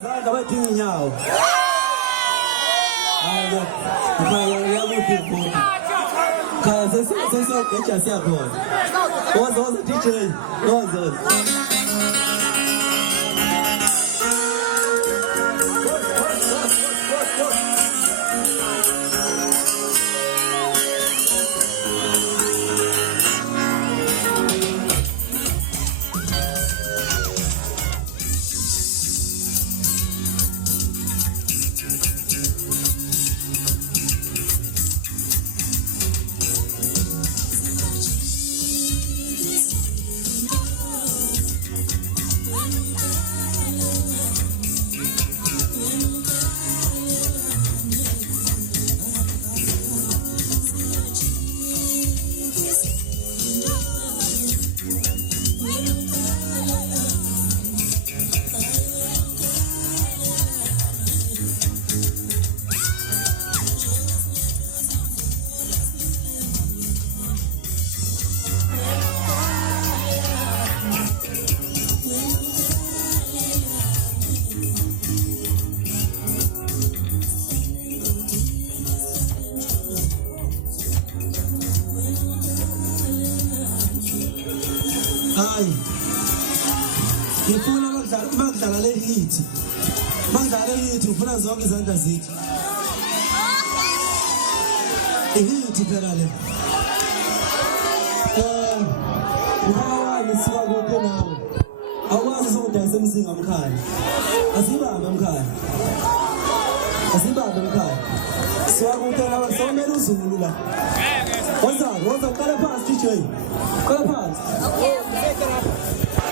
Nada vai ter nhau. Olha, vai olhar muito pouco. Cara, você só quer te assim agora. Ouça, DJ. Ouça. Ai, ngifuna bakudlala le hit. Bakudlala hit ufuna zonke izandla zethu. Hit phela le. Ngawani sika kuphi nawe? Awukwazi ukudayisa umsinga omkhaya. Asibambe omkhaya. Asibambe omkhaya. Siwakuphi nawe somela uzulu la. Woza, qala phansi DJ. Qala phansi. Okay.